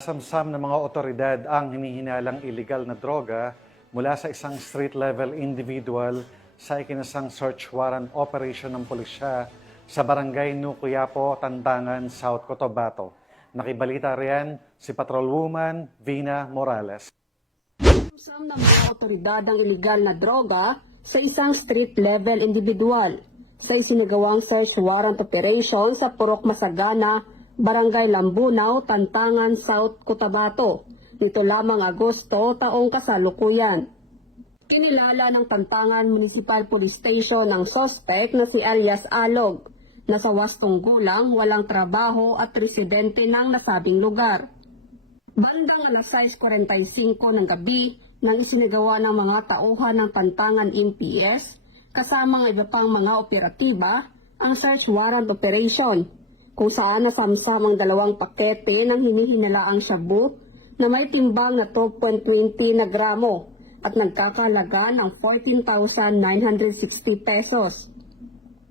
Samsam ng mga otoridad ang hinihinalang illegal na droga mula sa isang street-level individual sa ikinasang search warrant operation ng pulisya sa Barangay Nucuyapo, Tandangan, South Cotabato. Nakibalita riyan si Patrolwoman Vina Morales. Samsam ng mga otoridad ang illegal na droga sa isang street-level individual sa isinagawang search warrant operation sa Purok Masagana, Barangay Lambunaw, Tantangan, South Cotabato, nito lamang Agosto taong kasalukuyan. Kinilala ng Tantangan Municipal Police Station ang suspect na si alias Alog, na sa wastong gulang, walang trabaho at residente ng nasabing lugar. Bandang alas 6:45 ng gabi nang isinagawa ng mga tauhan ng Tantangan MPS kasama ng iba pang mga operatiba ang search warrant operation, kung saan nasamsam ang dalawang pakete ng hinihinalaang shabu na may timbang na 12.20 na gramo at nagkakalaga ng 14,960 pesos.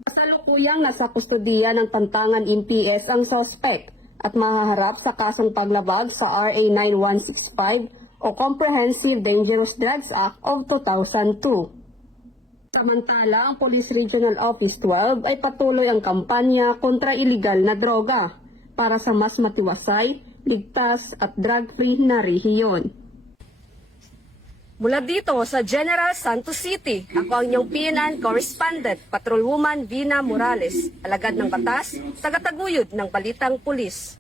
Kasalukuyang nasa kustodiya ng Tantangan MPS ang suspect at mahaharap sa kasong paglabag sa RA 9165 o Comprehensive Dangerous Drugs Act of 2002. Samantala, ang Police Regional Office 12 ay patuloy ang kampanya kontra iligal na droga para sa mas matiwasay, ligtas at drug-free na rehiyon. Mula dito sa General Santos City, ako ang inyong PNN Correspondent, Patrolwoman Vina Morales, alagad ng batas, tagataguyod ng Balitang Pulis.